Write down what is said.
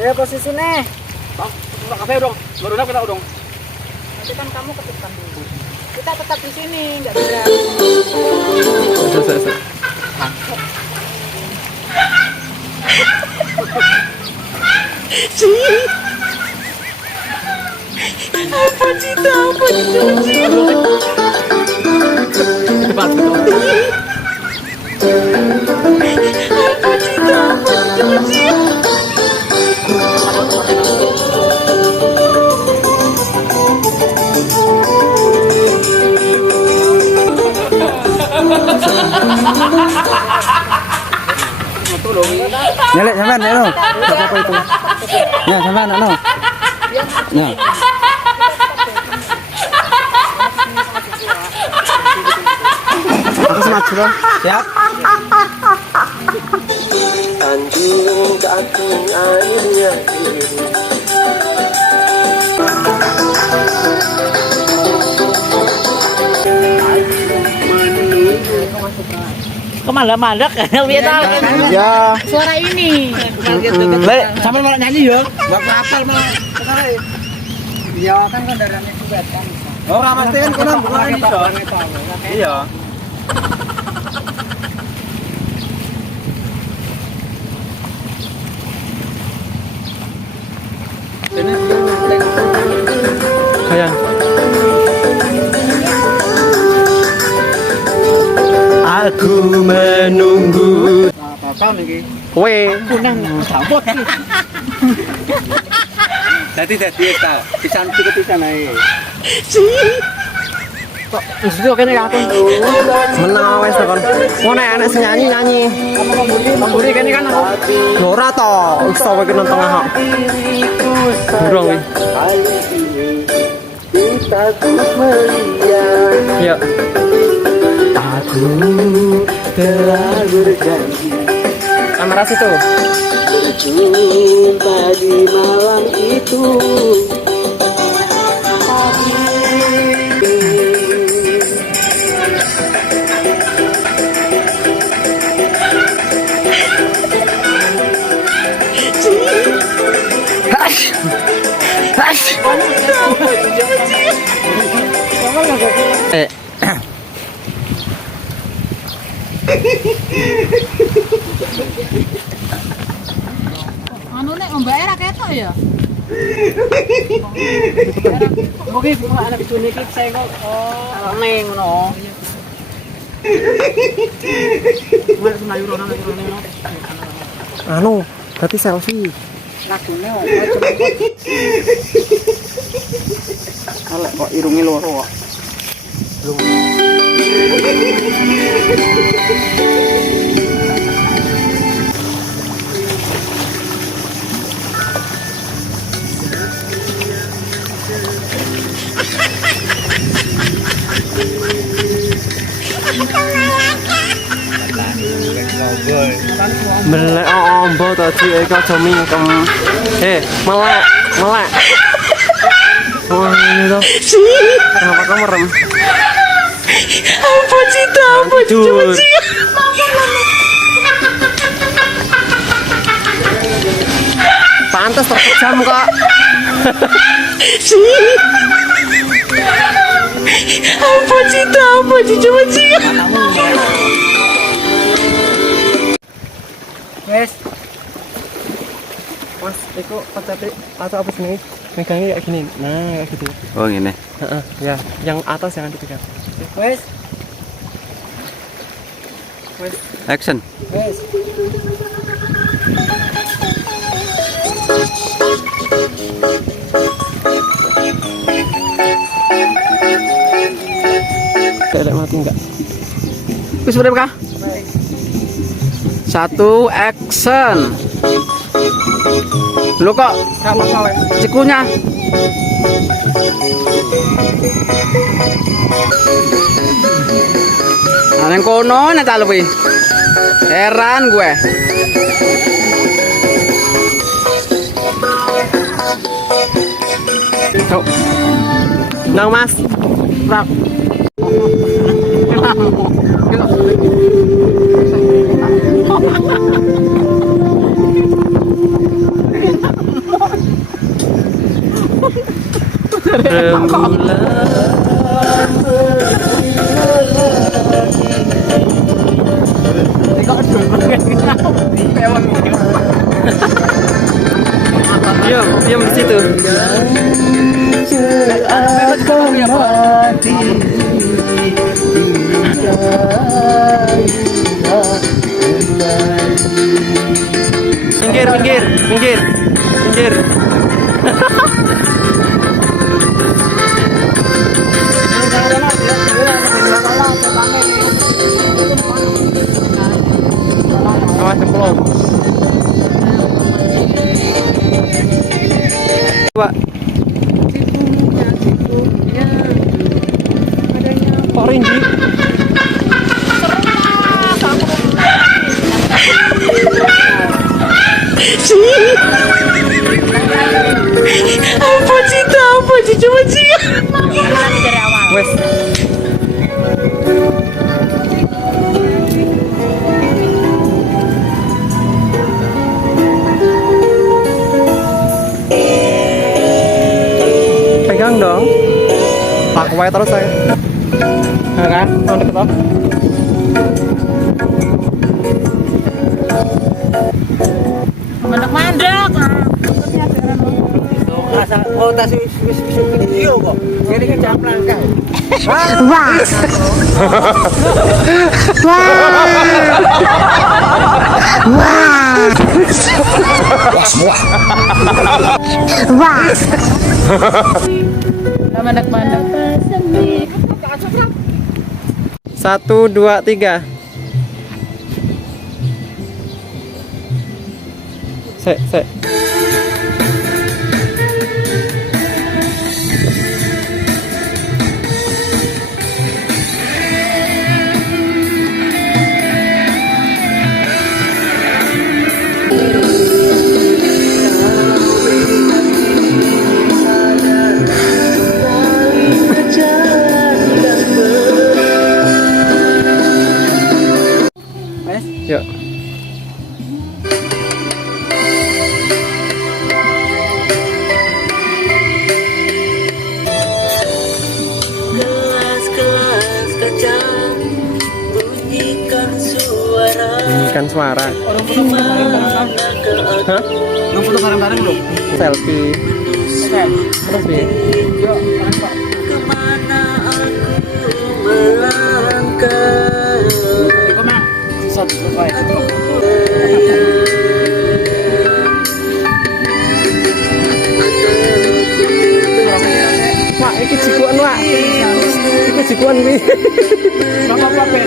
Ya posisinya. Bang, kafe dong. Baru kita dong. Nanti kan kamu ketukan dulu. Kita tetap di sini, nggak bisa. Apa cita, apa cita. Cepat. Apa cita, apa cita. Nyalek sampean ya lo. Apa itu? Ya sampean no. Ya. Aku semaju lo. Siap. Anjing kaking airnya Kemana-mana kan biasa. Ya. Suara ini. Lek, sampean malah nyanyi yo. Enggak hafal malah. Ya kan kendaraannya juga kan. Ora mesti kan kono bukan iso. Iya. Sayang. Aku menunggu. Apa nih? Kowe. Sambut. Dadi ta. Pisan cukup pisan ae. Wis yo kene aku. Menang wis kon. Ngono enak sing nyanyi. Mamburi kene kan aku. Ora to, iso kowe nang tengah. Burung wi. kita melihat. Iya. Aku telah berjanji Kamera situ. berjumpa di malam itu. Anu nek mbake ra ketok ya. Oke, anak bojone iki sengok. Oh, ning ngono. Wes mlayu rono. Anu, berarti selfie. Lagune kok Alek kok irunge loro kok. Melek ombo tadi iki aja mingkem. Melek. Oh, ini tuh. Kenapa kamu merem? Apa cita, apa Hancur. Pantes terkejam kok. Apa cita, apa coba cita. Wes, Mas, itu atau apa sini? Megangnya kayak gini. Nah, kayak gitu. Oh ini. Heeh, ya, yang atas jangan dipegang. wes. Action. Wes. Kayak mati enggak? Wis berapa kah? 1 action. Lu kok cikunya? Nang kono nek tak luwi. Heran gue. Tuh. Nang Mas. Brak. Rembulan. Diam di situ. Seakan mati Minggir, minggir, minggir, minggir. Awas cemplung. Pak. Kok rinji? Apa cita? Apa sih? Coba sih. Wes. Pegang dong. Pakai wae terus saya. Nah, kan? Oh, deket toh. Mandek-mandek. Rasa tas wis video kok. Ini kan camplang kan. Mandek-mandek. 1, 2, 3. Sek. Yuk. Gelas-gelas kaca bunyikan suara. Bunyikan suara. Hah? Lu foto bareng-bareng lu. Selfie. Terus nih. Kemana aku melangkah? Kemana? Satu survive. Wah, iki jikuan, Wak. Iki jikuan nih. Mama apa pen?